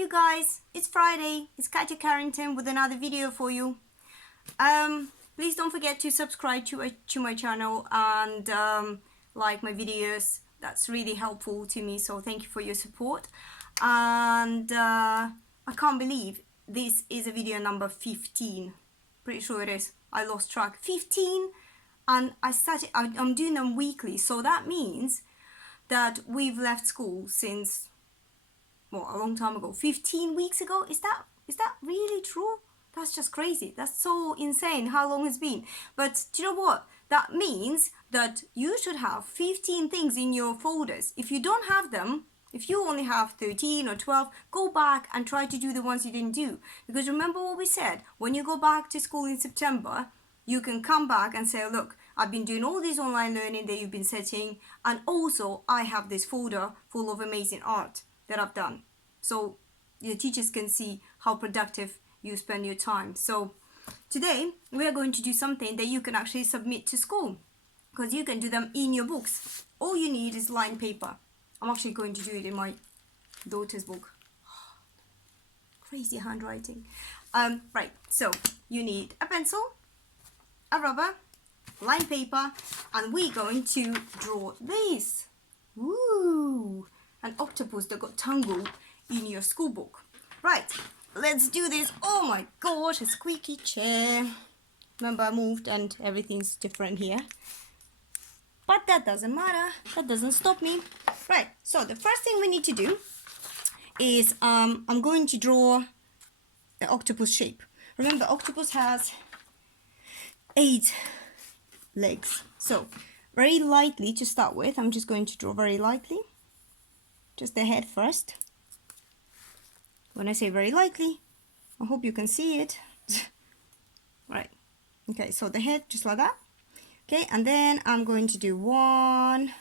you guys, it's Friday. It's Katya Carrington with another video for you. Please don't forget to subscribe to my channel and like my videos. That's really helpful to me, so thank you for your support. And I can't believe this is a video number 15. Pretty sure it is. I lost track. 15, and I'm doing them weekly, so that means that we've left school since, well, a long time ago. 15 weeks ago. Is that really true? That's just crazy. That's so insane how long it's been. But do you know what? That means that you should have 15 things in your folders. If you don't have them, if you only have 13 or 12, go back and try to do the ones you didn't do. Because remember what we said, when you go back to school in September, you can come back and say, look, I've been doing all this online learning that you've been setting, and also I have this folder full of amazing art that I've done. So your teachers can see how productive you spend your time. So today we are going to do something that you can actually submit to school, because you can do them in your books. All you need is lined paper. I'm actually going to do it in my daughter's book. Crazy handwriting. Right, so you need a pencil, a rubber, lined paper, and we're going to draw this. Woo! An octopus that got tangled in your school book. Right, let's do this. Oh my gosh, a squeaky chair. Remember, I moved and everything's different here. But that doesn't matter. That doesn't stop me. Right, so the first thing we need to do is I'm going to draw the octopus shape. Remember, octopus has 8 legs. So very lightly to start with, I'm just going to draw very lightly. Just the head first. When I say very lightly, I hope you can see it. Right. Okay, so the head just like that. Okay, and then I'm going to do 1,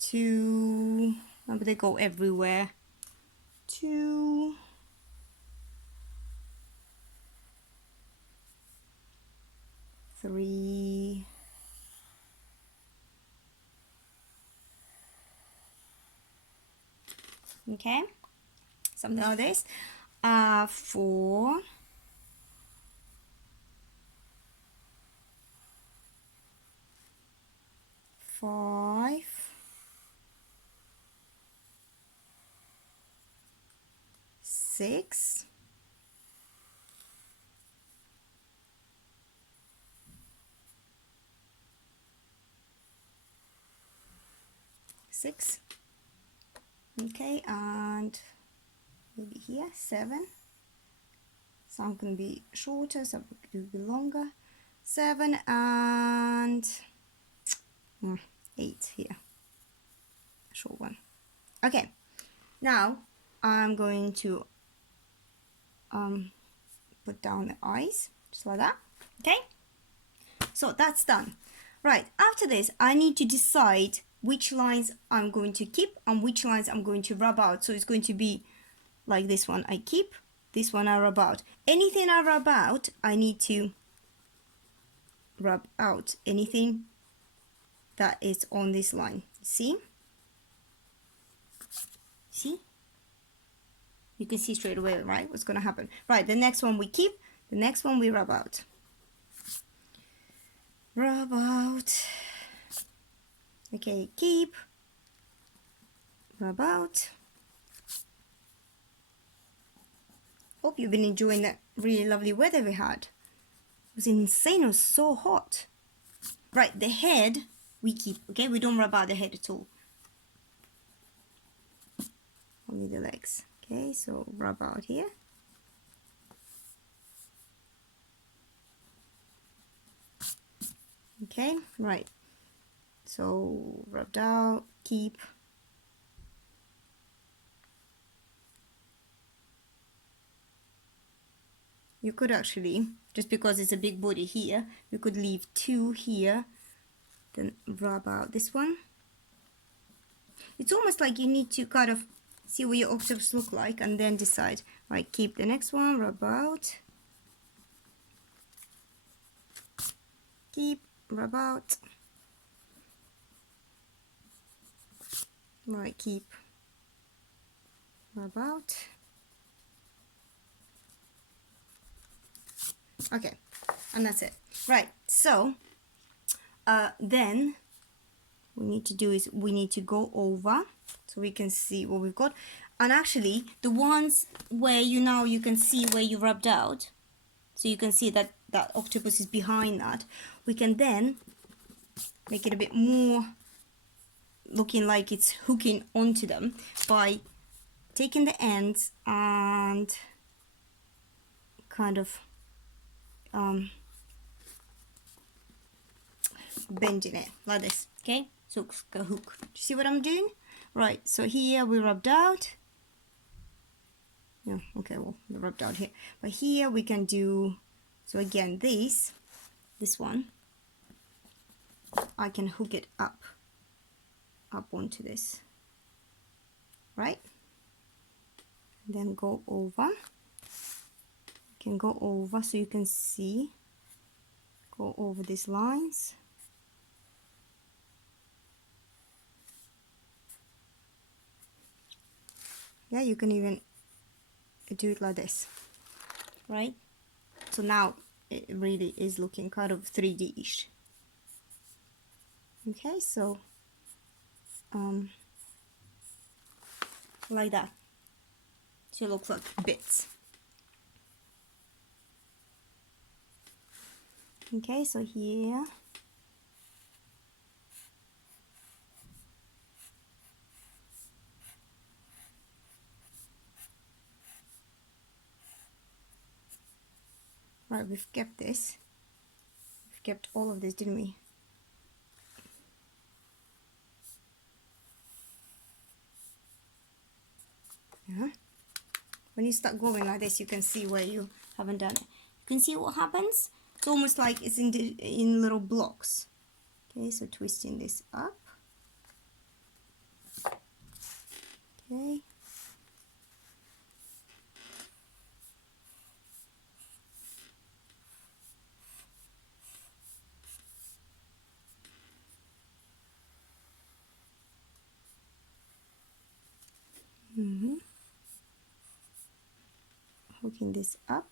2, remember they go everywhere. 2, 3, 4, okay, something like this. 4, 5, 6, 6, okay, and maybe here 7. Some can be shorter, some can be longer. 7 and 8 here, short one. Okay, now I'm going to put down the eyes just like that. Okay, so that's done. Right, after this I need to decide which lines I'm going to keep and which lines I'm going to rub out. So it's going to be like this one I keep, this one I rub out. Anything I rub out, I need to rub out anything that is on this line. See? See? You can see straight away, right, what's going to happen. Right, the next one we keep, the next one we rub out. Rub out. Okay, keep. Rub out. Hope you've been enjoying that really lovely weather we had. It was insane, it was so hot. Right, the head we keep, okay? We don't rub out the head at all. Only the legs. Okay, so rub out here. Okay, right. So rubbed out, keep. You could actually, just because it's a big body here, you could leave 2 here, then rub out this one. It's almost like you need to kind of see what your octopus look like and then decide. Right, keep the next one, rub out. Keep, rub out. Right, keep about. Okay, and that's it. Right, so then we need to do is we need to go over so we can see what we've got. And actually the ones where you can see where you rubbed out, so you can see that that octopus is behind that, we can then make it a bit more looking like it's hooking onto them by taking the ends and kind of bending it like this. Okay, so it's a hook. Do you see what I'm doing? Right, so here we rubbed out. Yeah, okay, well, we rubbed out here. But here we can do, so again, this one, I can hook it up onto this, right? And then go over. You can go over so you can see, go over these lines. Yeah, you can even do it like this, right? So now it really is looking kind of 3D-ish. Okay, so like that. So it looks like bits. Okay, so here right, we've kept this. We've kept all of this, didn't we? Yeah. When you start going like this, you can see where you haven't done it. You can see what happens. It's almost like it's in little blocks. Okay, so twisting this up. Okay. Hooking this up.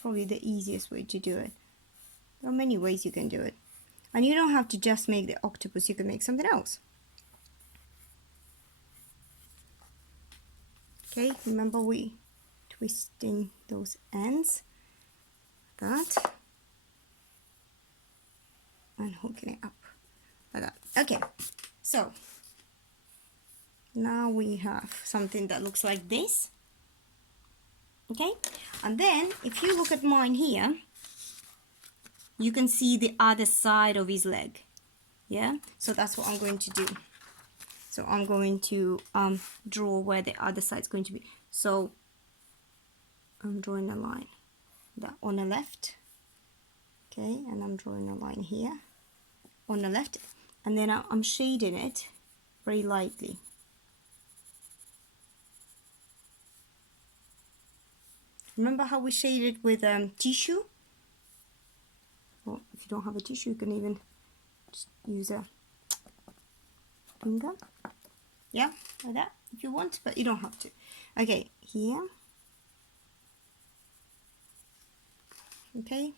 Probably the easiest way to do it. There are many ways you can do it. And you don't have to just make the octopus, you can make something else. Okay, remember we twisting those ends, that, and hooking it up like that. Okay, so now we have something that looks like this. Okay, and then if you look at mine here, you can see the other side of his leg. Yeah, so that's what I'm going to do. So I'm going to draw where the other side is going to be. So I'm drawing a line that on the left. Okay, and I'm drawing a line here on the left, and then I'm shading it very lightly. Remember how we shaded with tissue? Or if you don't have a tissue, you can even just use a finger. Yeah, like that if you want, but you don't have to. Okay, here. Okay,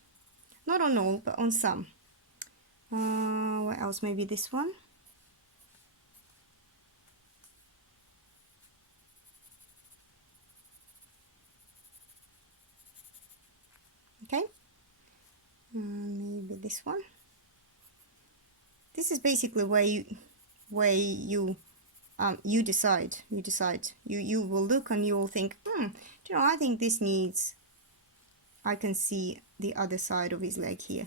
not on all, but on some. What else? Maybe this one. Okay, maybe this one. This is basically where you decide. You will look and you will think, do you know, I think this needs. I can see the other side of his leg here,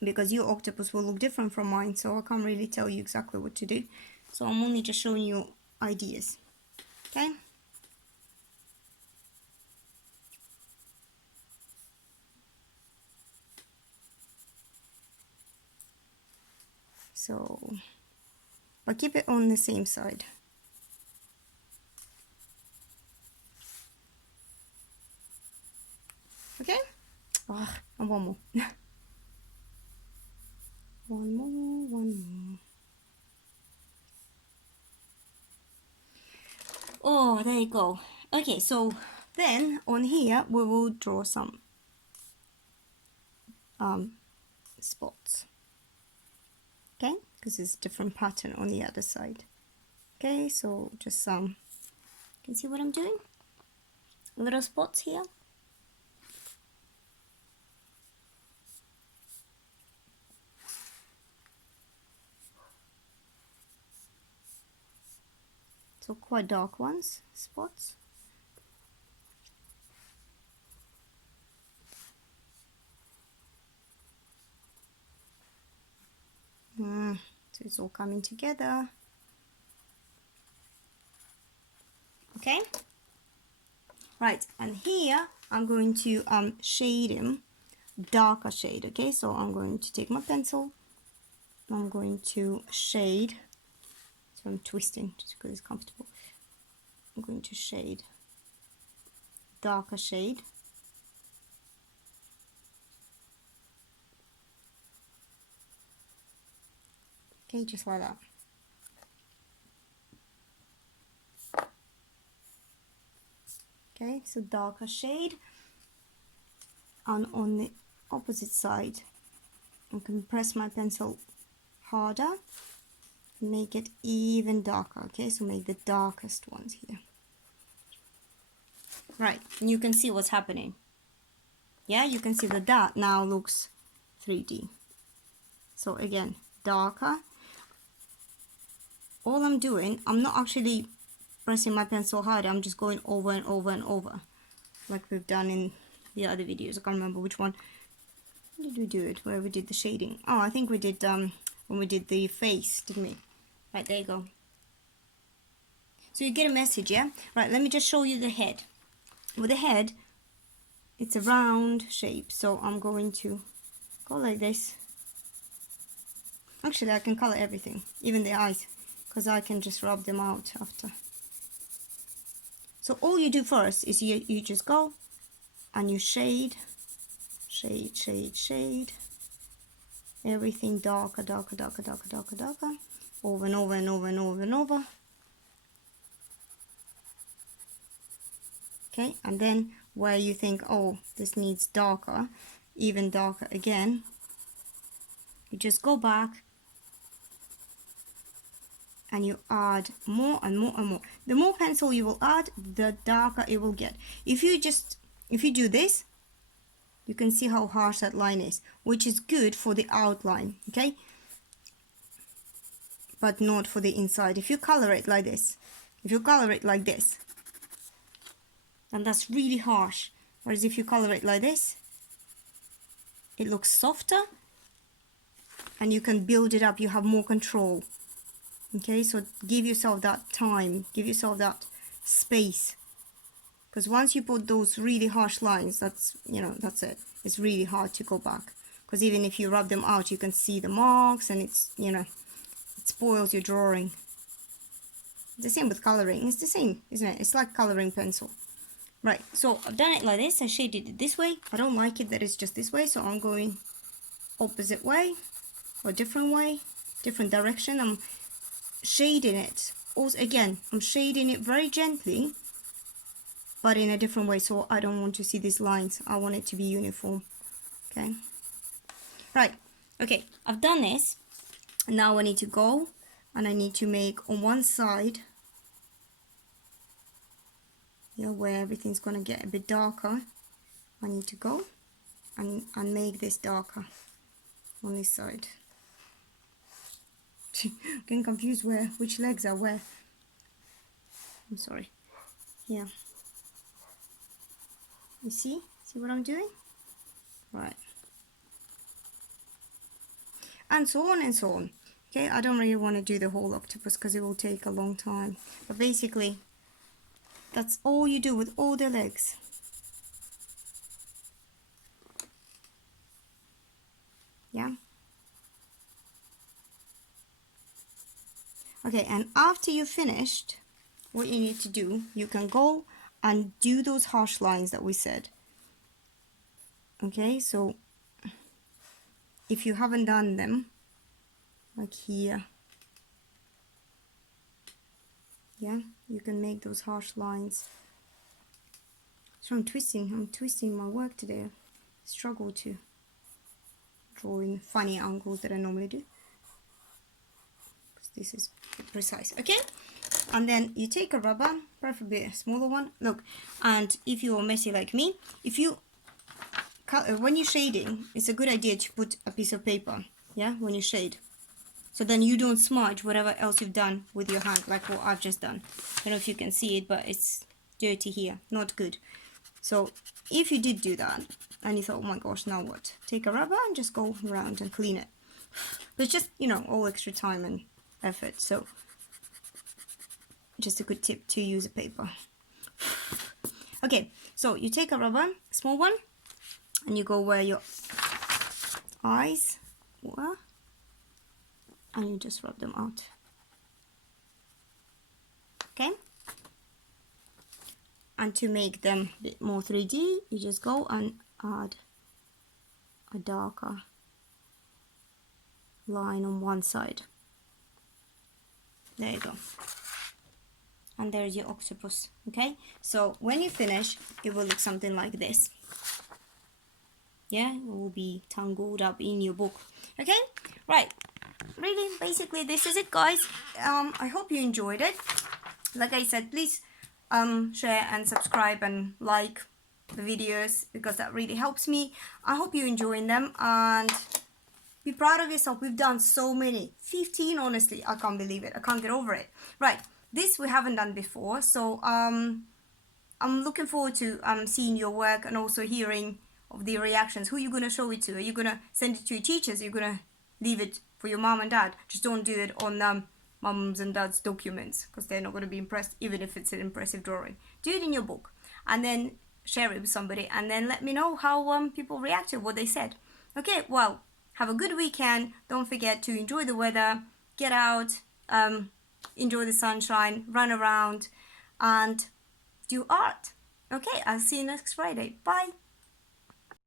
because your octopus will look different from mine, so I can't really tell you exactly what to do. So I'm only just showing you ideas. Okay. So, but keep it on the same side. Okay. Oh, and one more. One more, one more. Oh, there you go. Okay, so then on here we will draw some spots. Okay, because it's a different pattern on the other side. Okay, so just you can see what I'm doing? Little spots here. So quite dark ones, spots. So it's all coming together. Okay. Right, and here I'm going to shade him, darker shade. Okay, so I'm going to take my pencil. I'm going to shade. So I'm twisting just because it's comfortable. I'm going to shade, darker shade. Okay, just like that. Okay, so darker shade. And on the opposite side, I can press my pencil harder, make it even darker. Okay, so make the darkest ones here. Right, and you can see what's happening. Yeah, you can see that that now looks 3D. So again, darker. All I'm doing, I'm not actually pressing my pencil harder, I'm just going over and over and over, like we've done in the other videos. I can't remember which one. When did we do it? Where we did the shading? Oh, I think we did when we did the face, didn't we? Right, there you go. So you get a message, yeah? Right, let me just show you the head. With the head, it's a round shape, so I'm going to go like this. Actually, I can color everything, even the eyes, because I can just rub them out after. So all you do first is you just go and you shade, shade, shade, shade. Everything darker, darker, darker, darker, darker, darker. Over and over and over and over and over. Okay, and then where you think, oh, this needs darker, even darker again, you just go back and you add more and more and more. The more pencil you will add, the darker it will get. If you do this, you can see how harsh that line is, which is good for the outline, okay? But not for the inside. If you color it like this, if you color it like this, then that's really harsh. Whereas if you color it like this, it looks softer and you can build it up, you have more control. Okay, so give yourself that time, give yourself that space. Because once you put those really harsh lines, that's, you know, that's it. It's really hard to go back. Because even if you rub them out, you can see the marks and it's, you know, it spoils your drawing. The same with coloring. It's the same, isn't it? It's like coloring pencil. Right, so I've done it like this. I shaded it this way. I don't like it that it's just this way, so I'm going opposite way or different way, different direction. I'm shading it. Also, again, I'm shading it very gently, but in a different way, so I don't want to see these lines. I want it to be uniform. Okay. Right. Okay, I've done this. Now I need to go and I need to make on one side, yeah, where everything's gonna get a bit darker. I need to go and make this darker on this side. Getting confused which legs are where. I'm sorry. Yeah. You see what I'm doing? Right. And so on and so on. Okay, I don't really want to do the whole octopus because it will take a long time. But basically, that's all you do with all the legs. Yeah. Okay, and after you've finished, what you need to do, you can go and do those harsh lines that we said. Okay, so if you haven't done them, like here. Yeah, you can make those harsh lines. So I'm twisting my work today. I struggle to draw in funny angles that I normally do. Because this is precise, okay? And then you take a rubber, preferably a smaller one. Look, and if you're messy like me, if you when you're shading, it's a good idea to put a piece of paper, yeah, when you shade. So then you don't smudge whatever else you've done with your hand, like what I've just done. I don't know if you can see it, but it's dirty here, not good. So if you did do that, and you thought, oh my gosh, now what? Take a rubber and just go around and clean it. But it's just, you know, all extra time and effort, so just a good tip to use a paper. Okay, so you take a rubber, small one, and you go where your eyes were, and you just rub them out. Okay? And to make them a bit more 3D, you just go and add a darker line on one side. There you go. And there's your octopus, okay? So when you finish, it will look something like this. Yeah, it will be tangled up in your book, okay? Right, really, basically this is it, guys. I hope you enjoyed it. Like I said, please share and subscribe and like the videos, because that really helps me. I hope you're enjoying them, and be proud of yourself. We've done so many, 15, honestly. I can't believe it. I can't get over it. Right, this we haven't done before, so I'm looking forward to seeing your work and also hearing of the reactions. Who are you going to show it to? Are you going to send it to your teachers? Are you going to leave it for your mom and dad? Just don't do it on mums and dads' documents, because they're not going to be impressed, even if it's an impressive drawing. Do it in your book, and then share it with somebody, and then let me know how people reacted, what they said. Okay, well, have a good weekend. Don't forget to enjoy the weather, get out, enjoy the sunshine, run around, and do art. Okay, I'll see you next Friday. Bye.